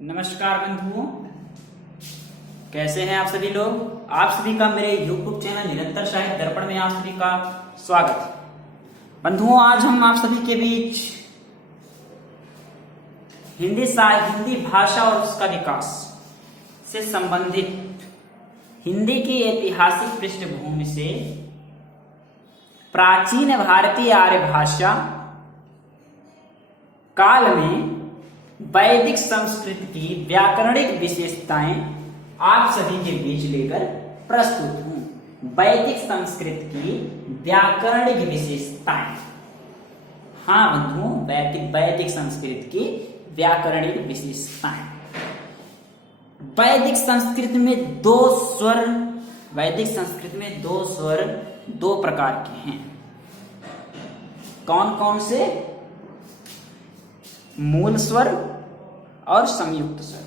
नमस्कार बंधुओं, कैसे हैं आप सभी लोग। आप सभी का मेरे YouTube चैनल निरंतर साहित्य दर्पण में आप सभी का स्वागत है। बंधुओं, आज हम आप सभी के बीच हिंदी भाषा और उसका विकास से संबंधित हिंदी की ऐतिहासिक पृष्ठभूमि से प्राचीन भारतीय आर्य भाषा काल में वैदिक संस्कृत की व्याकरणिक विशेषताएं आप सभी के बीच लेकर प्रस्तुत हूं। वैदिक संस्कृत की व्याकरणिक विशेषताएं। हाँ बंधुओं, वैदिक संस्कृत की व्याकरणिक विशेषताएं। वैदिक संस्कृत में दो स्वर दो प्रकार के हैं। कौन कौन से? मूल स्वर और संयुक्त स्वर।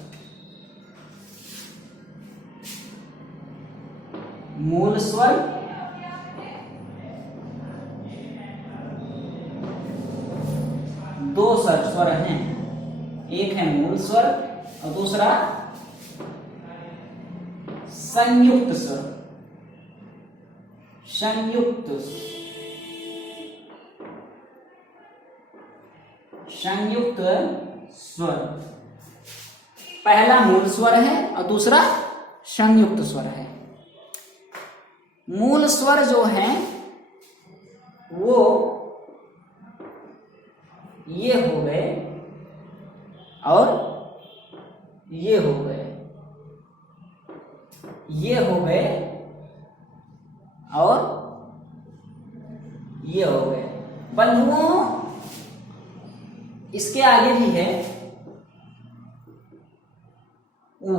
मूल स्वर दो स्वर हैं। एक है मूल स्वर और दूसरा संयुक्त स्वर। संयुक्त स्वर। पहला मूल स्वर है और दूसरा संयुक्त स्वर है। मूल स्वर जो है वो ये हो गए और ये हो गए, ये हो गए और ये हो गए। बंधुओं, इसके आगे भी है ऊ।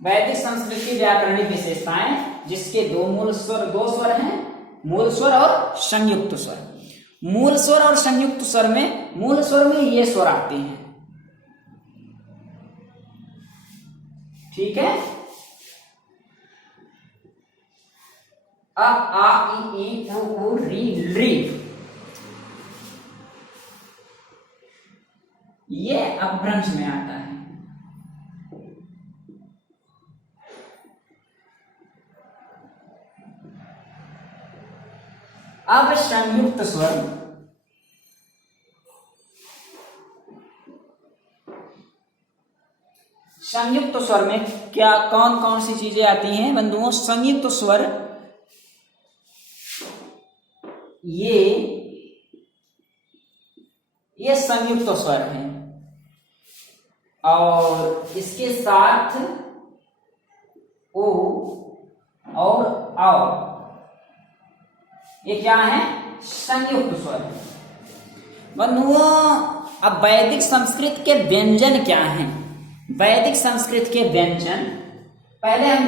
वैदिक संस्कृत की व्याकरणिक विशेषताएं, जिसके दो स्वर हैं, मूल स्वर और संयुक्त स्वर। मूल स्वर और संयुक्त स्वर में, मूल स्वर में ये स्वर आते हैं, ठीक है। अ आ इ उ री री, ये अपभ्रंश में आता है। अब संयुक्त स्वर, संयुक्त स्वर में क्या कौन कौन सी चीजें आती हैं बंधुओं? संयुक्त स्वर ये संयुक्त स्वर है और इसके साथ ओ और औ, ये क्या है? संयुक्त स्वर। बंधुओं, अब वैदिक संस्कृत के व्यंजन क्या हैं? वैदिक संस्कृत के व्यंजन पहले हम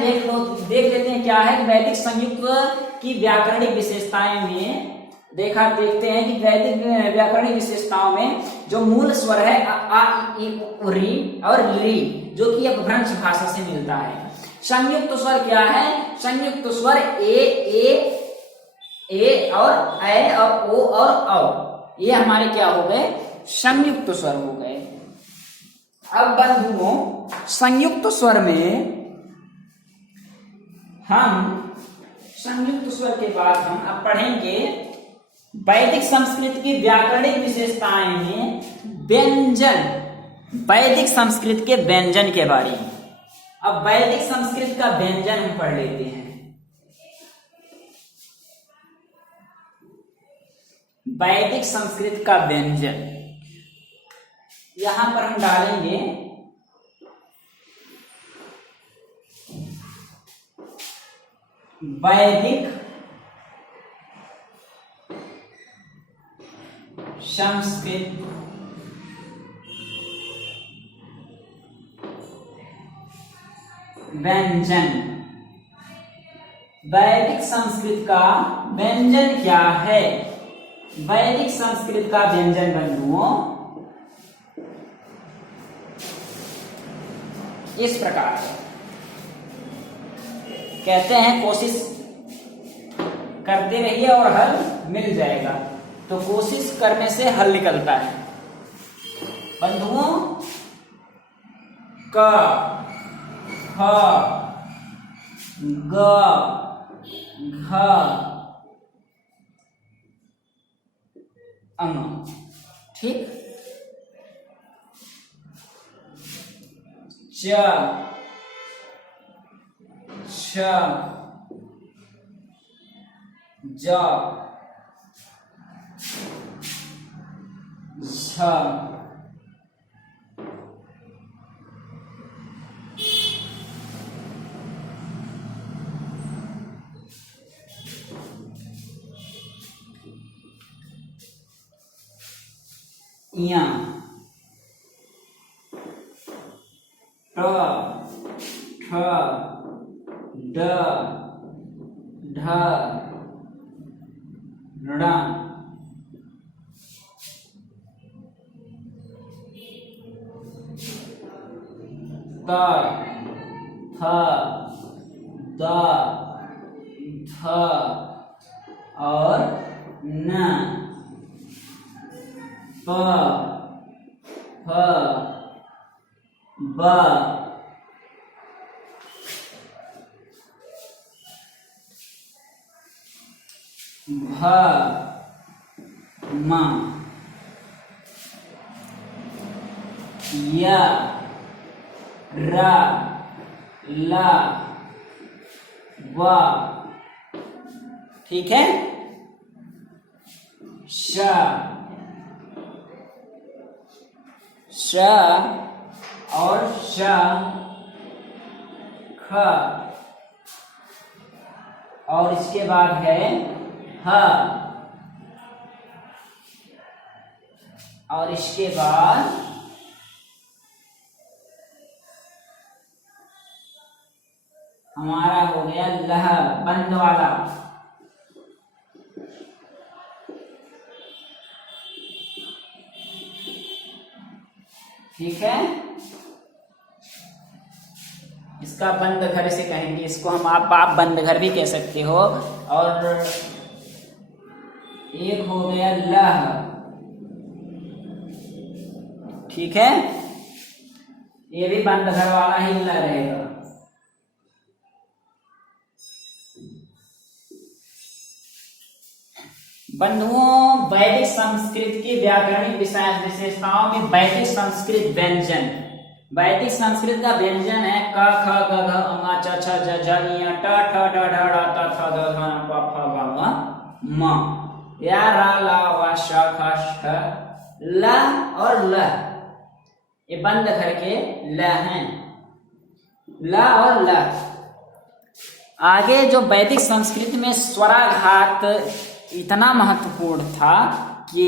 देख लेते हैं क्या है। वैदिक संयुक्त की व्याकरणिक विशेषताएं में देखते हैं कि वैदिक व्याकरणिक विशेषताओं में जो मूल स्वर है आ इ उ री और ली, जो कि अपभ्रंश भाषा से मिलता है। संयुक्त स्वर क्या है? संयुक्त स्वर ए और ऐ और ओ और औ, ये हमारे क्या हो गए? संयुक्त स्वर हो गए। अब बंधुओं, संयुक्त स्वर में संयुक्त स्वर के बाद हम अब पढ़ेंगे वैदिक संस्कृत की व्याकरणिक विशेषताएं में व्यंजन। वैदिक संस्कृत के व्यंजन के बारे में अब वैदिक संस्कृत का व्यंजन हम पढ़ लेते हैं। वैदिक संस्कृत का व्यंजन यहां पर हम डालेंगे वैदिक संस्कृत व्यंजन। वैदिक संस्कृत का व्यंजन क्या है? वैदिक संस्कृत का व्यंजन बंधुओं इस प्रकार से कहते हैं कोशिश करते रहिए और हल मिल जाएगा। तो कोशिश करने से हल निकलता है। बंधुओं, क, ख, ग, घ, अंग, ठीक। च, छ, ज, झ, य, ट, ठ, ड, ढ, ण, त, थ, द, ध और न, प, फ, ब, भ, म, य, र, ल, व, ठीक है। श, श और श, ख और इसके बाद है ह और इसके बाद हमारा हो गया लह, बंद वाला। ठीक है, इसका बंद घर से कहेंगे, इसको हम आप बंद घर भी कह सकते हो। और एक हो गया लह, ठीक है, ये भी बंद घर वाला ही लह रहेगा। बंधुओं, वैदिक संस्कृत की व्याकरणिक विशेषताओं में वैदिक संस्कृत व्यंजन, वैदिक संस्कृत का व्यंजन है क, ख, ग, घ, ङ, च, छ, ज, झ, ञ, ट, ठ, ड, ढ, ढ, त, थ, द, ध, न, प, फ, ब, म, या, रा, ला, वा, श, ख, ष, ल और ल, ये बंद घर के ल हैं, ल और ल। आगे जो वैदिक संस्कृत में स्वराघात इतना महत्वपूर्ण था कि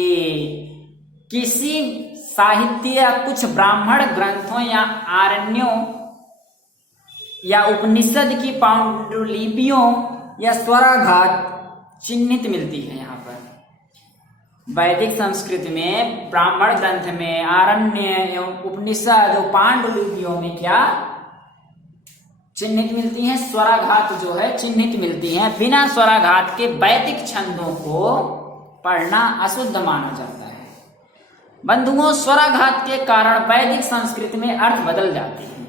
किसी साहित्य या कुछ ब्राह्मण ग्रंथों या आरण्यों या उपनिषद की पांडुलिपियों या स्वराघात चिन्हित मिलती है। यहाँ पर वैदिक संस्कृत में ब्राह्मण ग्रंथ में, आरण्य एवं उपनिषद पांडुलिपियों में क्या चिन्हित मिलती हैं? स्वराघात जो है चिन्हित मिलती हैं। बिना स्वराघात के वैदिक छंदों को पढ़ना अशुद्ध माना जाता है। बंधुओं, स्वराघात के कारण वैदिक संस्कृत में अर्थ बदल जाते हैं।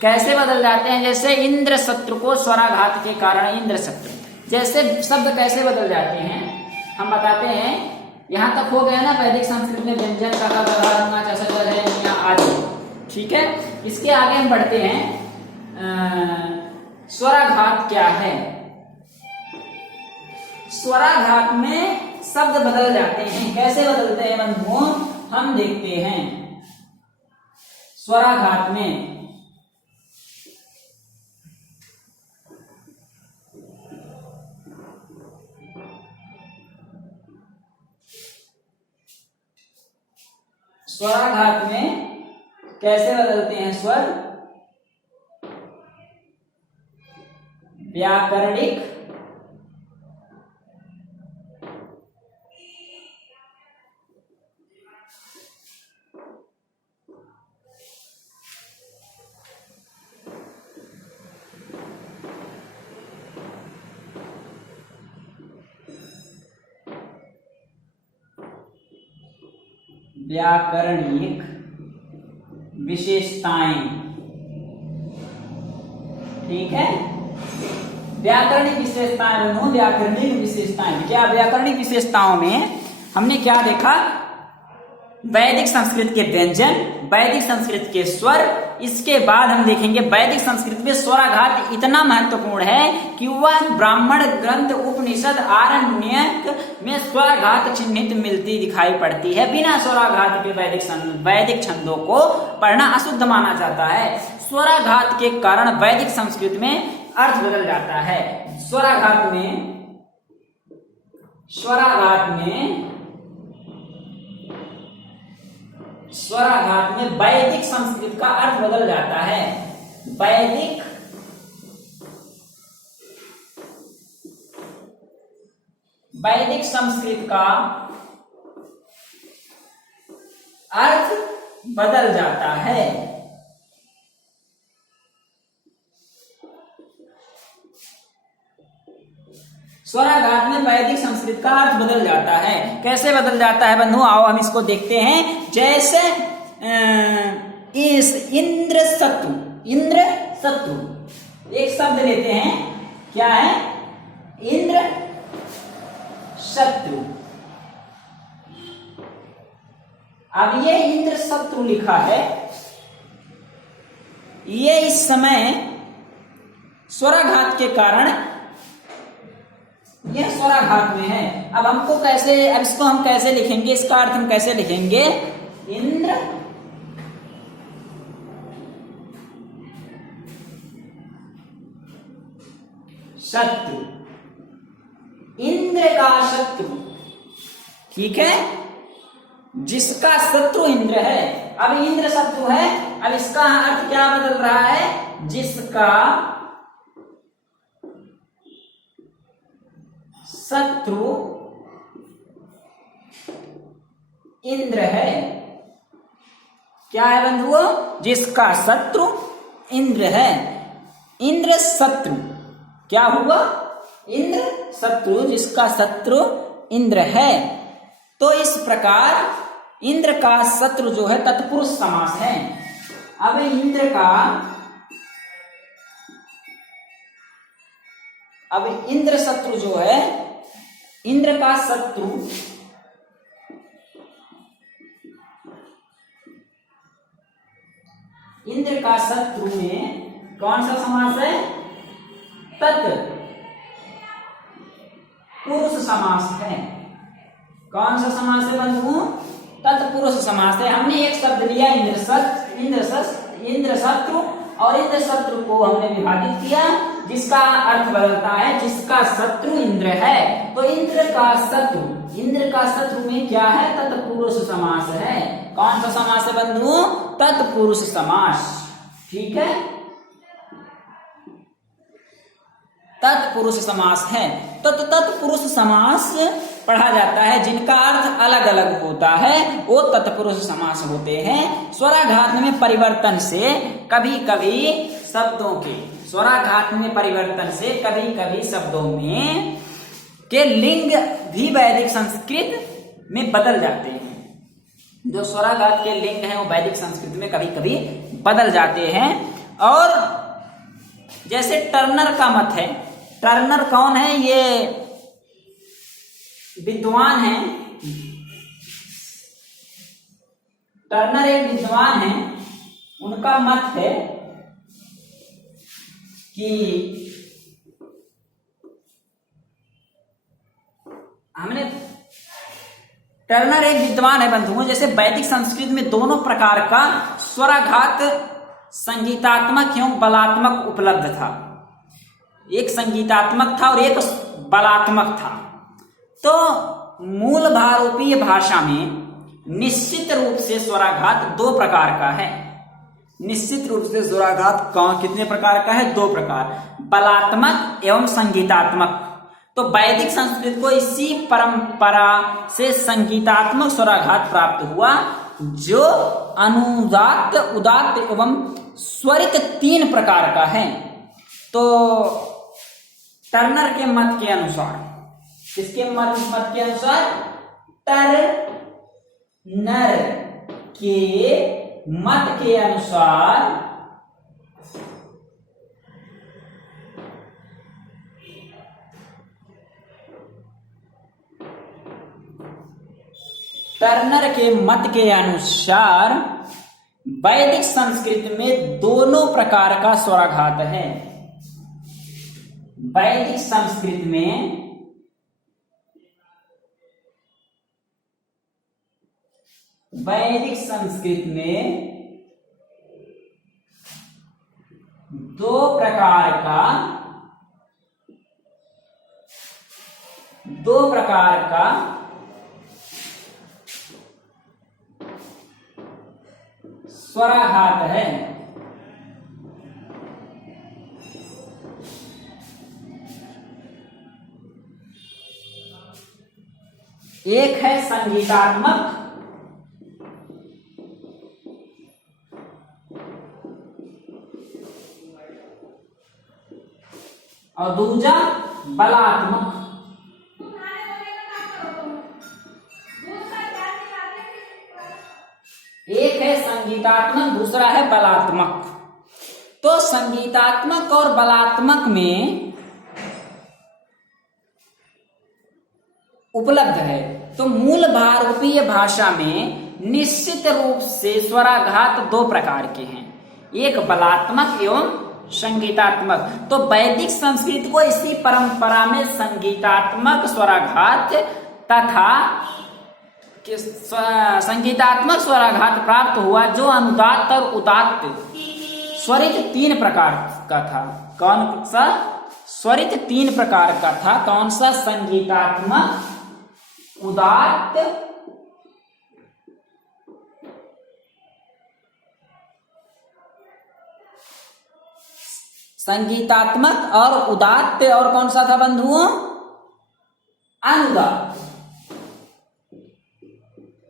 कैसे बदल जाते हैं? जैसे इंद्र शत्रु को स्वराघात के कारण इंद्र शत्रु, जैसे शब्द कैसे बदल जाते हैं हम बताते हैं। यहां तक हो गया ना वैदिक संस्कृत में व्यंजन का आदि, ठीक है। इसके आगे हम बढ़ते हैं। स्वराघात क्या है? स्वराघात में शब्द बदल जाते हैं। कैसे बदलते हैं बंधुओं? हम देखते हैं। स्वराघात में कैसे बदलते हैं स्वर? व्याकरणिक व्याकरणिक विशेषताएं। ठीक है, व्याकरणिक विशेषताएं, व्याकरणिक विशेषताएं क्या? व्याकरणिक विशेषताओं में हमने क्या देखा? वैदिक संस्कृत के व्यंजन, वैदिक संस्कृत के स्वर। इसके बाद हम देखेंगे वैदिक संस्कृत में स्वराघात इतना महत्वपूर्ण है कि वह ब्राह्मण ग्रंथ, उपनिषद, आरण्यक में स्वराघात चिन्हित मिलती दिखाई पड़ती है। बिना स्वराघात के वैदिक छंदों को पढ़ना अशुद्ध माना जाता है। स्वराघात के कारण वैदिक संस्कृत में अर्थ बदल जाता है। स्वराघात में वैदिक संस्कृत का अर्थ बदल जाता है। वैदिक संस्कृत का अर्थ बदल जाता है। स्वराघात में वैदिक संस्कृत का अर्थ बदल जाता है। कैसे बदल जाता है बंधु? आओ हम इसको देखते हैं। जैसे इस इंद्र शत्रु एक शब्द लेते हैं, क्या है? इंद्र शत्रु। अब ये इंद्र शत्रु लिखा है, ये इस समय स्वराघात के कारण यह स्वराघात में है। अब इसको हम कैसे लिखेंगे? इसका अर्थ हम कैसे लिखेंगे? इंद्र शत्रु, इंद्र का शत्रु। ठीक है, जिसका शत्रु इंद्र है। अब इंद्र शत्रु है, अब इसका अर्थ क्या बदल रहा है? जिसका शत्रु इंद्र है। क्या है बंधुओं? जिसका शत्रु इंद्र है। इंद्र शत्रु क्या हुआ? इंद्र शत्रु, जिसका शत्रु इंद्र है। तो इस प्रकार इंद्र का शत्रु जो है तत्पुरुष समास है। अब इंद्र शत्रु जो है, इंद्र का शत्रु में कौन सा समास है? तत्पुरुष समास है। कौन सा समास है बंधु? तत्पुरुष समास है। हमने एक शब्द लिया इंद्र शत्रु, और इंद्र शत्रु को हमने विभाजित किया, जिसका अर्थ बदलता है जिसका शत्रु इंद्र है। तो इंद्र का शत्रु में क्या है? तत्पुरुष समास है। कौन सा समास है बंधु? तत्पुरुष समास। ठीक है, तत्पुरुष समास है। तो तत्पुरुष समास पढ़ा जाता है जिनका अर्थ अलग अलग होता है, वो तत्पुरुष समास होते हैं। स्वराघात में परिवर्तन से कभी कभी शब्दों में के लिंग भी वैदिक संस्कृत में बदल जाते हैं। जो स्वराघात के लिंग हैं वो वैदिक संस्कृत में कभी कभी बदल जाते हैं। और जैसे टर्नर का मत है। टर्नर कौन है? ये विद्वान है। टर्नर एक विद्वान है। उनका मत है कि टर्नर एक विद्वान है बंधुओं। जैसे वैदिक संस्कृत में दोनों प्रकार का स्वराघात संगीतात्मक एवं बलात्मक उपलब्ध था। एक संगीतात्मक था और एक बलात्मक था। तो मूल भारोपीय भाषा में निश्चित रूप से स्वराघात दो प्रकार का है। निश्चित रूप से स्वराघात कितने प्रकार का है? दो प्रकार, बलात्मक एवं संगीतात्मक। तो वैदिक संस्कृत को इसी परंपरा से संगीतात्मक स्वराघात प्राप्त हुआ, जो अनुदात्त, उदात्त एवं स्वरित तीन प्रकार का है। तो टर्नर के मत के अनुसार, किसके मत के अनुसार? नर के मत के अनुसार टर्नर के मत के अनुसार वैदिक संस्कृत में दोनों प्रकार का स्वराघात है। वैदिक संस्कृत में दो प्रकार का स्वराघात है। एक है संगीतात्मक और दूसरा बलात्मक। एक है संगीतात्मक, दूसरा है बलात्मक। तो संगीतात्मक और बलात्मक में उपलब्ध है। तो मूल भारतीय भाषा में निश्चित रूप से स्वराघात दो प्रकार के हैं, एक बलात्मक एवं संगीतात्मक। तो वैदिक संस्कृत को इसी परंपरा में संगीतात्मक स्वराघात तथा संगीतात्मक स्वराघात प्राप्त हुआ, जो अनुदात्त और उदात्त स्वरित तीन प्रकार का था। कौन सा? स्वरित तीन प्रकार का था। कौन सा? संगीतात्मक, उदात्त संगीतात्मक और उदात्त, और कौन सा था बंधुओं? अनुदात्त।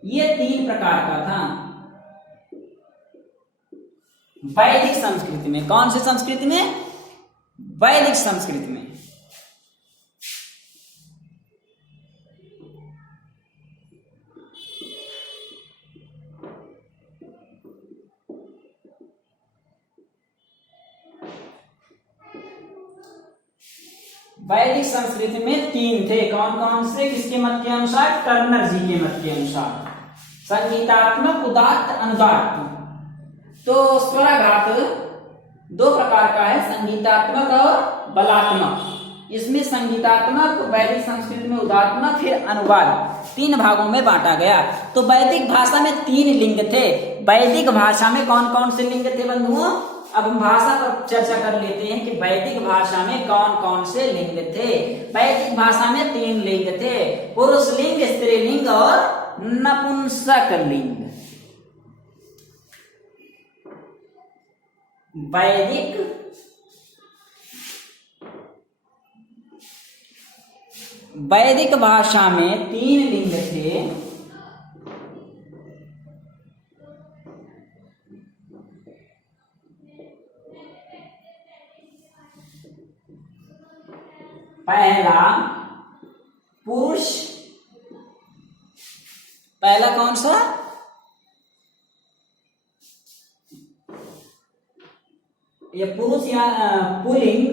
ये तीन प्रकार का था वैदिक संस्कृति में। कौन सी संस्कृति में? वैदिक संस्कृति में। वैदिक संस्कृति में तीन थे। कौन कौन से? किसके मत के अनुसार? टर्नर जी के मत के अनुसार। संगीतात्मक, उदात्त, अनुदात्त। तो स्वराघात दो प्रकार का है, संगीतात्मक और बलात्मक। इसमें संगीतात्मक वैदिक संस्कृति में, उदात्मक, फिर अनुवाद, तीन भागों में बांटा गया। तो वैदिक भाषा में तीन लिंग थे। वैदिक भाषा में कौन कौन से लिंग थे बंधुओं? अब हम भाषा पर चर्चा कर लेते हैं कि वैदिक भाषा में कौन कौन से लिंग थे। वैदिक भाषा में तीन लिंग थे, पुरुष लिंग, स्त्रीलिंग और नपुंसक लिंग। वैदिक भाषा में तीन लिंग थे। पहला पुरुष, पहला कौन सा? ये पुरुष या पुल्लिंग,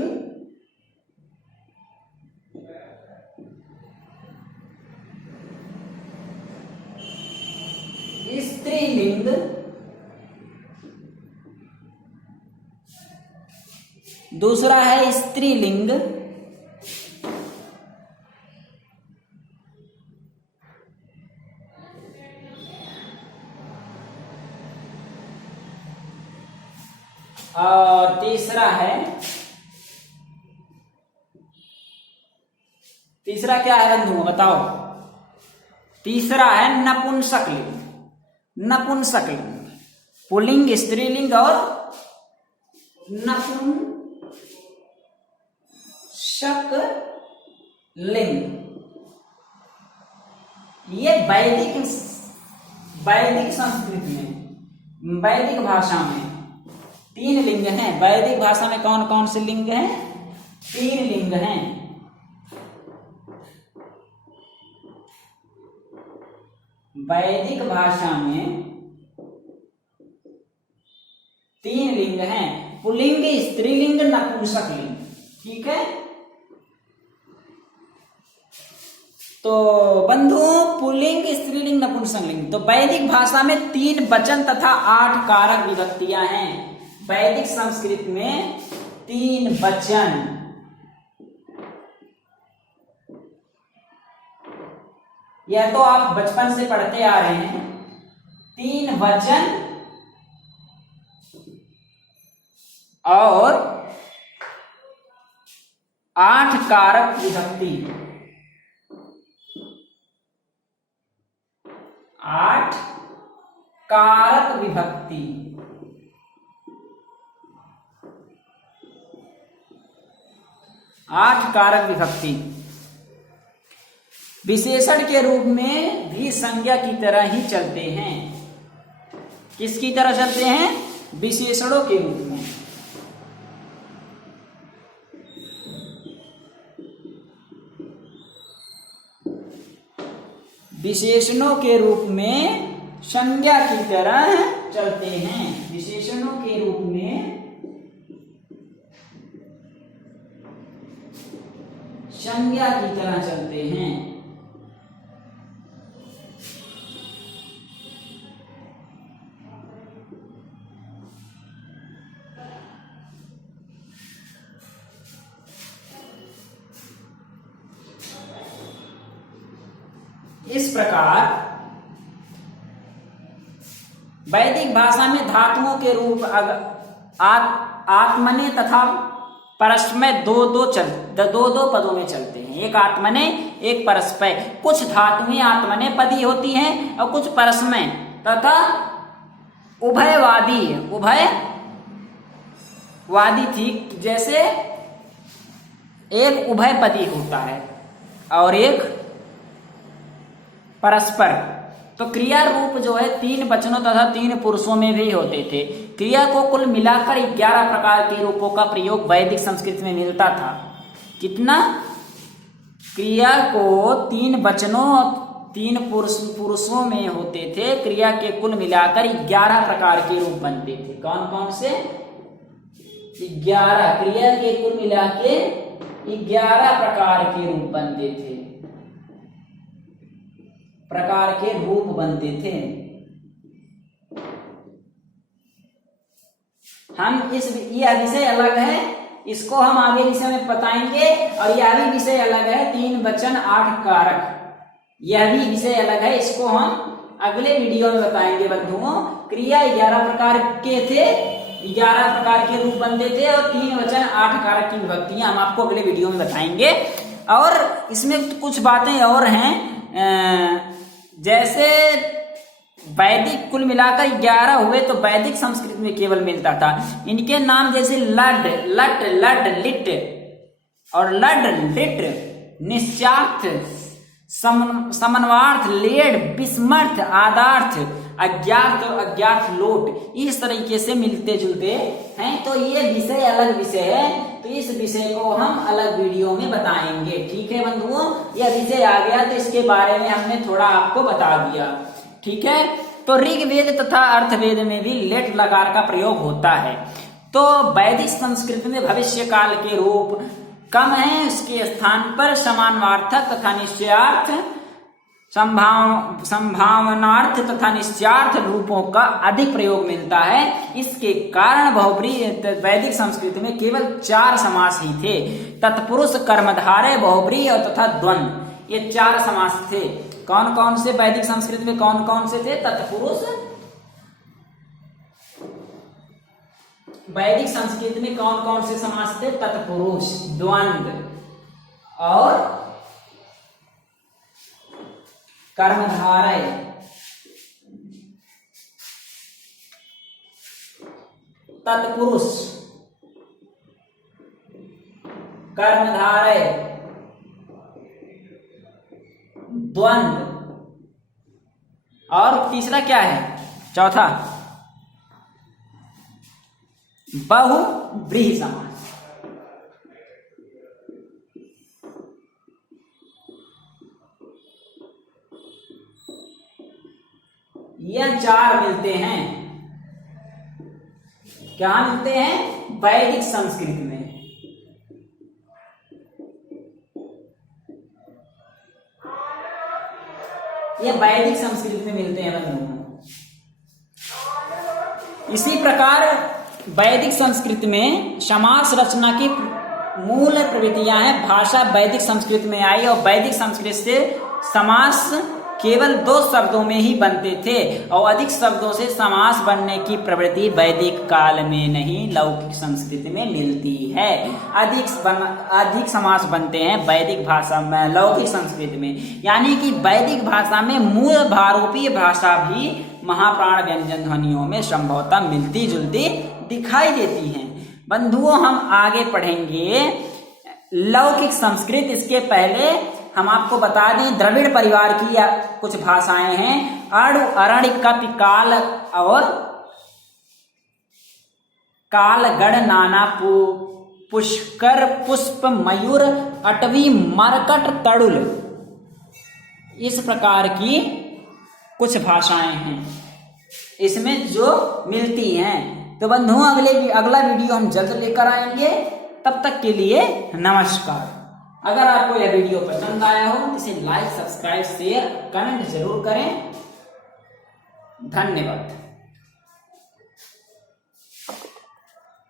स्त्रीलिंग, दूसरा है स्त्रीलिंग, और तीसरा क्या है बंधुओं बताओ? तीसरा है नपुंसक लिंग। नपुंसक लिंग, पुल्लिंग, स्त्रीलिंग और नपुंसक लिंग। ये वैदिक संस्कृति में, वैदिक भाषा में तीन लिंग हैं। वैदिक भाषा में कौन कौन से लिंग हैं? तीन लिंग हैं। वैदिक भाषा में 3 लिंग हैं, पुल्लिंग, स्त्रीलिंग, नपुंसक लिंग। ठीक है, तो बंधुओं पुल्लिंग, स्त्रीलिंग, नपुंसक लिंग। तो वैदिक भाषा में 3 वचन तथा 8 कारक विभक्तियां हैं। वैदिक संस्कृत में 3 वचन, यह तो आप बचपन से पढ़ते आ रहे हैं। 3 वचन और 8 कारक विभक्ति। 8 कारक विभक्ति। 8 कारक विभक्ति विशेषण के रूप में भी संज्ञा की तरह ही चलते हैं। किसकी तरह चलते हैं? विशेषणों के रूप में। विशेषणों के रूप में संज्ञा की तरह चलते हैं। विशेषणों के रूप में संज्ञा की तरह चलते हैं। इस प्रकार वैदिक भाषा में धातुओं के रूप आत्मने तथा परस्मय दो पदों में चलते हैं। एक आत्मने, एक परस्मय। कुछ धातुएं आत्मने पदी होती हैं और कुछ परस्मय तथा उभयवादी थी। जैसे एक उभयपदी होता है और एक परस्पर। तो क्रिया रूप जो है 3 वचनों तथा 3 पुरुषों में भी होते थे। क्रिया को कुल मिलाकर 11 प्रकार के रूपों का प्रयोग वैदिक संस्कृत में मिलता था। कितना? क्रिया को 3 वचनों 3 पुरुषों में होते थे। क्रिया के कुल मिलाकर 11 प्रकार के रूप बनते थे। कौन कौन से? 11। क्रिया के कुल मिला के 11 प्रकार के रूप बनते थे, प्रकार के रूप बनते थे। हम यह विषय अलग है, इसको हम आगे विषय में बताएंगे। और यह भी विषय अलग है, 3 वचन 8 कारक, यह भी विषय अलग है, इसको हम अगले वीडियो में बताएंगे। बंधुओं, क्रिया 11 प्रकार के थे, 11 प्रकार के रूप बनते थे और 3 वचन 8 कारक की विभक्तियां हम आपको अगले वीडियो में बताएंगे। और इसमें कुछ बातें और हैं, जैसे वैदिक कुल मिलाकर 11 हुए तो वैदिक संस्कृत में केवल मिलता था। इनके नाम जैसे लड, लट, लड, लिट और लड, लिट, निश्चार्थ, समन्वार्थ, लेड, विस्मर्थ, आदार्थ, अज्ञात और अज्ञात लोट, इस तरीके से मिलते जुलते हैं। तो ये विषय अलग विषय है, तो इस विषय को हम अलग वीडियो में बताएंगे। ठीक है बंधुओं, यह विषय आ गया तो इसके बारे में हमने थोड़ा आपको बता दिया। ठीक है, तो ऋग्वेद तथा अर्थवेद में भी लेट लकार का प्रयोग होता है। तो वैदिक संस्कृत में भविष्य काल के रूप कम है, उसके स्थान पर समानार्थक तथा निश्चयार्थ, संभावनार्थ तथा निश्चयार्थ रूपों का अधिक प्रयोग मिलता है। इसके कारण बहुब्रीहि वैदिक संस्कृत में केवल 4 समास ही थे। तत्पुरुष, कर्मधारय, बहुब्रीहि और तथा द्वंद्व, ये 4 समास थे। कौन कौन से वैदिक संस्कृत में कौन कौन से थे? तत्पुरुष, वैदिक संस्कृत में कौन कौन से समास थे? तत्पुरुष, द्वंद्व और कर्मधारय। तत्पुरुष, कर्मधारय, द्वंद्व और तीसरा क्या है? चौथा बहुव्रीहि समास। यह चार मिलते हैं। क्या मिलते हैं? वैदिक संस्कृत में। ये वैदिक संस्कृत में मिलते हैं बंधुओं। इसी प्रकार वैदिक संस्कृत में समास रचना की मूल प्रवृत्तियां हैं। भाषा वैदिक संस्कृत में आई और वैदिक संस्कृत से समास केवल 2 शब्दों में ही बनते थे और अधिक शब्दों से समास बनने की प्रवृत्ति वैदिक काल में नहीं, लौकिक संस्कृत में मिलती है। अधिक समास बनते हैं वैदिक भाषा में, लौकिक संस्कृत में। यानी कि वैदिक भाषा में मूल भारोपीय भाषा भी महाप्राण व्यंजन ध्वनियों में संभवतः मिलती जुलती दिखाई देती हैं। बंधुओं, हम आगे पढ़ेंगे लौकिक संस्कृत। इसके पहले हम आपको बता दें द्रविड़ परिवार की कुछ भाषाएं हैं। अणु, अरण्य, कपि, काल और काल, गण, नाना, पुष्कर, पुष्प, मयूर, अटवी, मरकट, तड़ुल, इस प्रकार की कुछ भाषाएं हैं इसमें जो मिलती हैं। तो बंधुओं, अगला वीडियो हम जल्द लेकर आएंगे। तब तक के लिए नमस्कार। अगर आपको यह वीडियो पसंद आया हो तो इसे लाइक, सब्सक्राइब, शेयर, कमेंट जरूर करें। धन्यवाद।